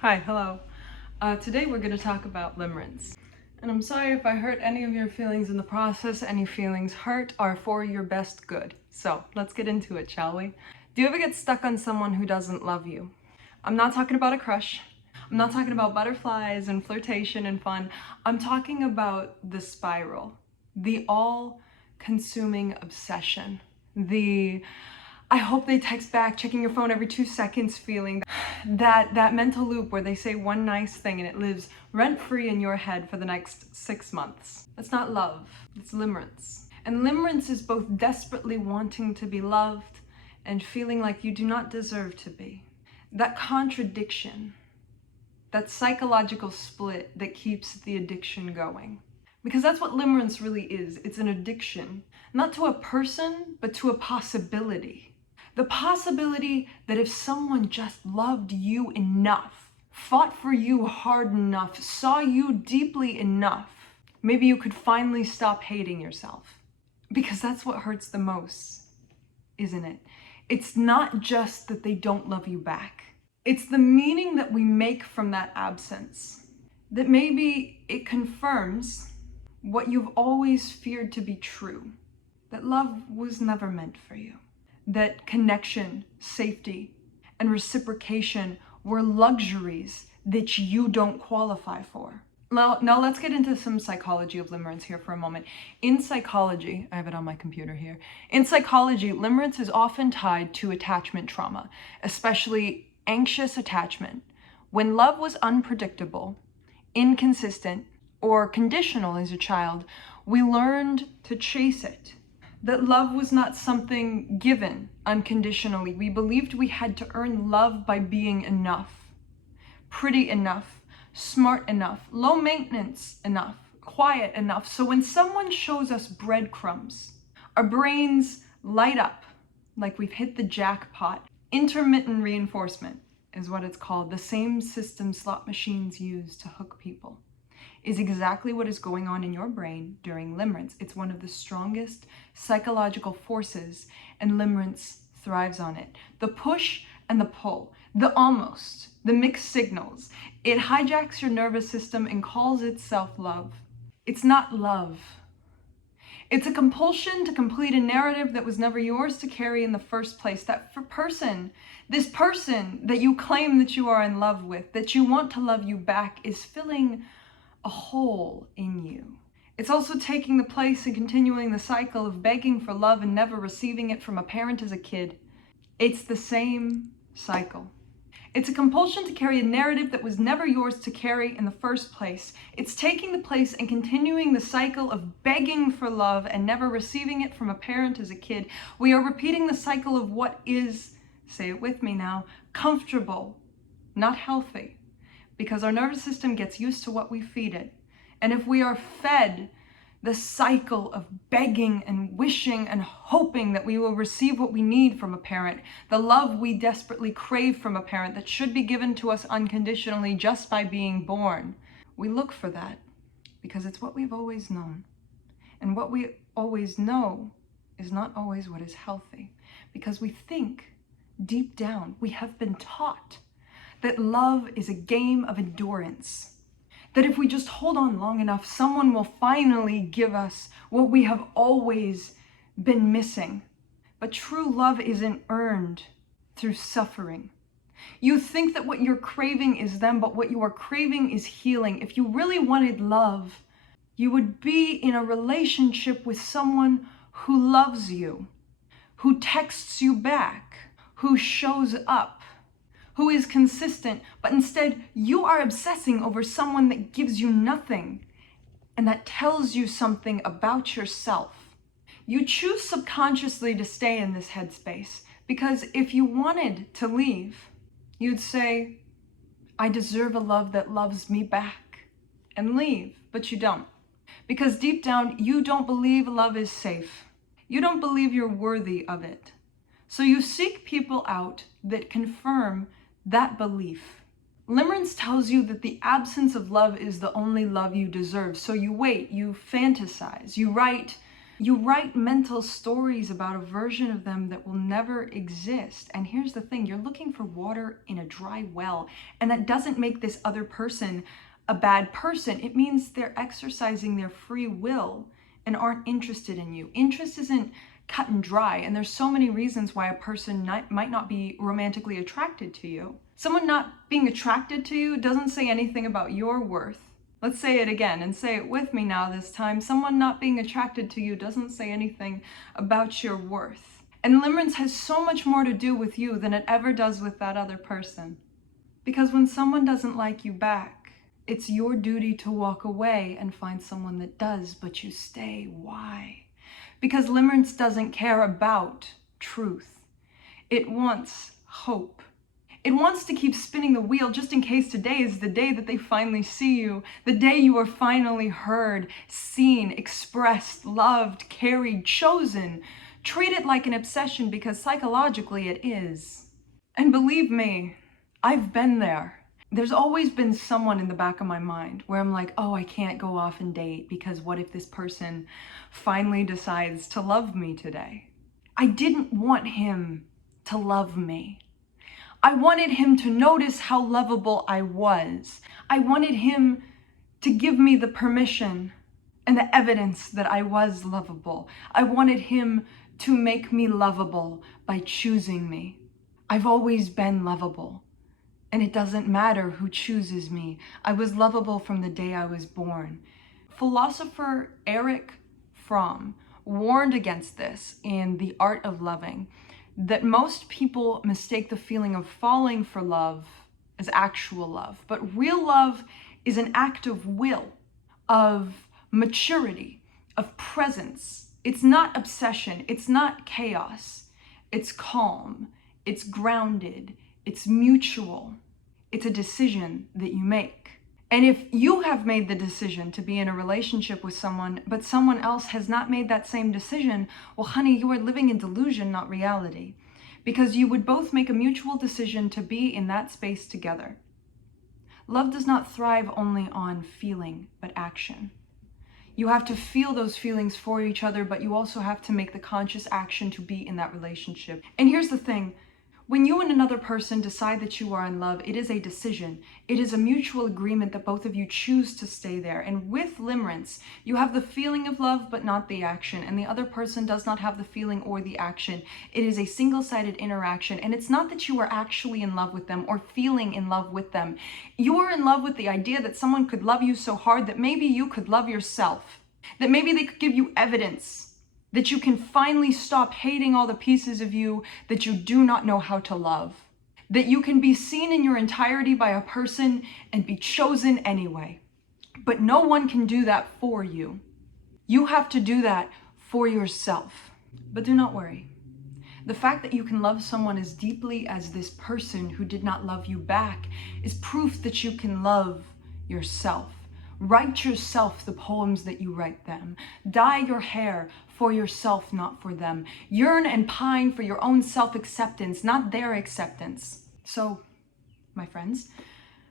Hi, hello. Today we're going to talk about limerence. And I'm sorry if I hurt any of your feelings in the process. Any feelings hurt are for your best good. So let's get into it, shall we? Do you ever get stuck on someone who doesn't love you? I'm not talking about a crush. I'm not talking about butterflies and flirtation and fun. I'm talking about the spiral, the all-consuming obsession, the I hope they text back, checking your phone every 2 seconds feeling, that mental loop where they say one nice thing and it lives rent-free in your head for the next 6 months. That's not love, it's limerence. And limerence is both desperately wanting to be loved and feeling like you do not deserve to be. That contradiction, that psychological split that keeps the addiction going. Because that's what limerence really is. It's an addiction, not to a person, but to a possibility. The possibility that if someone just loved you enough, fought for you hard enough, saw you deeply enough, maybe you could finally stop hating yourself. Because that's what hurts the most, isn't it? It's not just that they don't love you back. It's the meaning that we make from that absence. That maybe it confirms what you've always feared to be true. That love was never meant for you. That connection, safety, and reciprocation were luxuries that you don't qualify for. Now let's get into some psychology of limerence here for a moment. In psychology, I have it on my computer here. In psychology, limerence is often tied to attachment trauma, especially anxious attachment. When love was unpredictable, inconsistent, or conditional as a child, we learned to chase it. That love was not something given unconditionally. We believed we had to earn love by being enough, pretty enough, smart enough, low maintenance enough, quiet enough. So when someone shows us breadcrumbs, our brains light up like we've hit the jackpot. Intermittent reinforcement is what it's called. The same system slot machines use to hook people is exactly what is going on in your brain during limerence. It's one of the strongest psychological forces, and limerence thrives on it. The push and the pull, the almost, the mixed signals. It hijacks your nervous system and calls itself love. It's not love. It's a compulsion to complete a narrative that was never yours to carry in the first place. This person that you claim that you are in love with, that you want to love you back, is filling a hole in you. It's also taking the place and continuing the cycle of begging for love and never receiving it from a parent as a kid. It's the same cycle. It's a compulsion to carry a narrative that was never yours to carry in the first place. It's taking the place and continuing the cycle of begging for love and never receiving it from a parent as a kid. We are repeating the cycle of what is, say it with me now, comfortable, not healthy. Because our nervous system gets used to what we feed it. And if we are fed the cycle of begging and wishing and hoping that we will receive what we need from a parent, the love we desperately crave from a parent that should be given to us unconditionally just by being born, we look for that because it's what we've always known. And what we always know is not always what is healthy, because we think deep down, we have been taught that love is a game of endurance. That if we just hold on long enough, someone will finally give us what we have always been missing. But true love isn't earned through suffering. You think that what you're craving is them, but what you are craving is healing. If you really wanted love, you would be in a relationship with someone who loves you, who texts you back, who shows up, who is consistent, but instead you are obsessing over someone that gives you nothing and that tells you something about yourself. You choose subconsciously to stay in this headspace because if you wanted to leave, you'd say, I deserve a love that loves me back, and leave, but you don't. Because deep down, you don't believe love is safe. You don't believe you're worthy of it. So you seek people out that confirm that belief. Limerence tells you that the absence of love is the only love you deserve. So you wait, you fantasize, you write You write mental stories about a version of them that will never exist. And here's the thing, you're looking for water in a dry well, and that doesn't make this other person a bad person. It means they're exercising their free will and aren't interested in you. Interest isn't cut and dry, and there's so many reasons why a person might not be romantically attracted to you. Someone not being attracted to you doesn't say anything about your worth. Let's say it again, and say it with me now this time. Someone not being attracted to you doesn't say anything about your worth. And limerence has so much more to do with you than it ever does with that other person. Because when someone doesn't like you back, it's your duty to walk away and find someone that does, but you stay. Why? Because limerence doesn't care about truth. It wants hope. It wants to keep spinning the wheel just in case today is the day that they finally see you, the day you are finally heard, seen, expressed, loved, carried, chosen. Treat it like an obsession because psychologically it is. And believe me, I've been there. There's always been someone in the back of my mind where I'm like, oh, I can't go off and date because what if this person finally decides to love me today? I didn't want him to love me. I wanted him to notice how lovable I was. I wanted him to give me the permission and the evidence that I was lovable. I wanted him to make me lovable by choosing me. I've always been lovable, and it doesn't matter who chooses me. I was lovable from the day I was born. Philosopher Erich Fromm warned against this in The Art of Loving, that most people mistake the feeling of falling for love as actual love. But real love is an act of will, of maturity, of presence. It's not obsession, it's not chaos. It's calm, it's grounded, it's mutual. It's a decision that you make. And if you have made the decision to be in a relationship with someone, but someone else has not made that same decision, well, honey, you are living in delusion, not reality. Because you would both make a mutual decision to be in that space together. Love does not thrive only on feeling, but action. You have to feel those feelings for each other, but you also have to make the conscious action to be in that relationship. And here's the thing. When you and another person decide that you are in love, it is a decision. It is a mutual agreement that both of you choose to stay there. And with limerence, you have the feeling of love, but not the action. And the other person does not have the feeling or the action. It is a single-sided interaction. And it's not that you are actually in love with them or feeling in love with them. You are in love with the idea that someone could love you so hard that maybe you could love yourself. That maybe they could give you evidence that you can finally stop hating all the pieces of you that you do not know how to love. That you can be seen in your entirety by a person and be chosen anyway. But no one can do that for you. You have to do that for yourself. But do not worry. The fact that you can love someone as deeply as this person who did not love you back is proof that you can love yourself. Write yourself the poems that you write them. Dye your hair for yourself, not for them. Yearn and pine for your own self-acceptance, not their acceptance. So, my friends,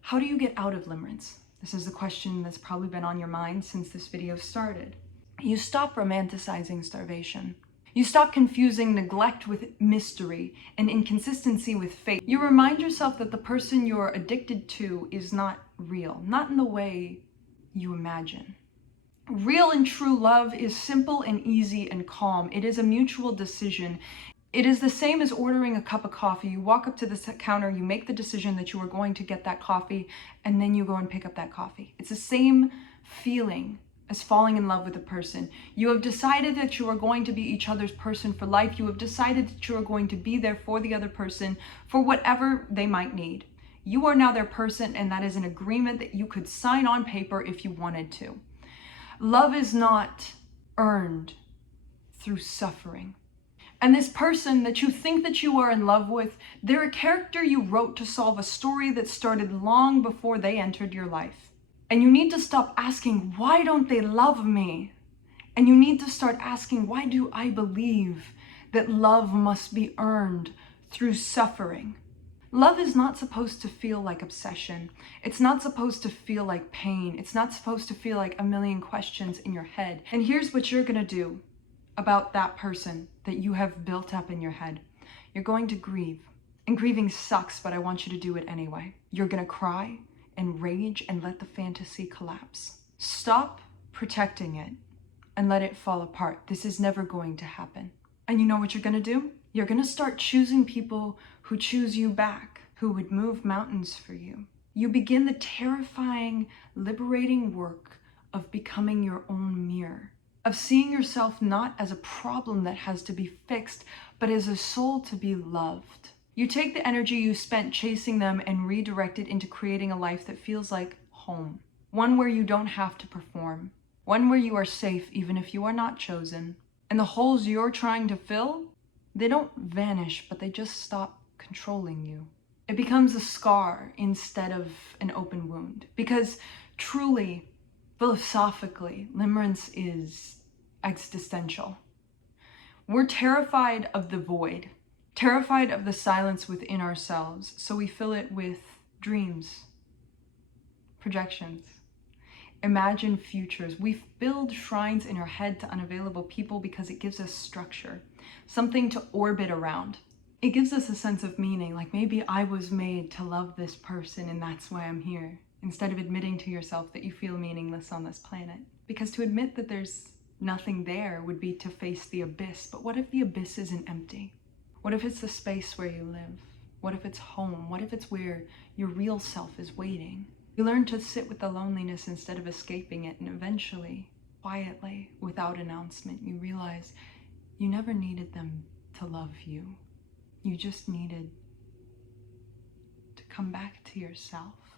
how do you get out of limerence? This is the question that's probably been on your mind since this video started. You stop romanticizing starvation. You stop confusing neglect with mystery and inconsistency with fate. You remind yourself that the person you're addicted to is not real, not in the way you imagine. Real and true love is simple and easy and calm. It is a mutual decision. It is the same as ordering a cup of coffee. You walk up to the counter, you make the decision that you are going to get that coffee, and then you go and pick up that coffee. It's the same feeling as falling in love with a person. You have decided that you are going to be each other's person for life. You have decided that you are going to be there for the other person for whatever they might need. You are now their person, and that is an agreement that you could sign on paper if you wanted to. Love is not earned through suffering. And this person that you think that you are in love with, they're a character you wrote to solve a story that started long before they entered your life. And you need to stop asking, why don't they love me? And you need to start asking, why do I believe that love must be earned through suffering? Love is not supposed to feel like obsession. It's not supposed to feel like pain. It's not supposed to feel like a million questions in your head. And here's what you're gonna do. about that person that you have built up in your head. You're going to grieve. And grieving sucks, but I want you to do it anyway. You're gonna cry and rage and let the fantasy collapse. Stop protecting it and let it fall apart. This is never going to happen. And you know what you're gonna do? You're gonna start choosing people who choose you back, who would move mountains for you. You begin the terrifying, liberating work of becoming your own mirror, of seeing yourself not as a problem that has to be fixed, but as a soul to be loved. You take the energy you spent chasing them and redirect it into creating a life that feels like home. One where you don't have to perform. One where you are safe even if you are not chosen. And the holes you're trying to fill, they don't vanish, but they just stop controlling you. It becomes a scar instead of an open wound. Because truly, philosophically, limerence is existential. We're terrified of the void, terrified of the silence within ourselves, so we fill it with dreams, projections, imagine futures. We build shrines in our head to unavailable people because it gives us structure, something to orbit around. It gives us a sense of meaning, like maybe I was made to love this person and that's why I'm here, instead of admitting to yourself that you feel meaningless on this planet. Because to admit that there's nothing there would be to face the abyss. But what if the abyss isn't empty? What if it's the space where you live? What if it's home? What if it's where your real self is waiting? You learn to sit with the loneliness instead of escaping it, and eventually, quietly, without announcement, you realize you never needed them to love you. You just needed to come back to yourself.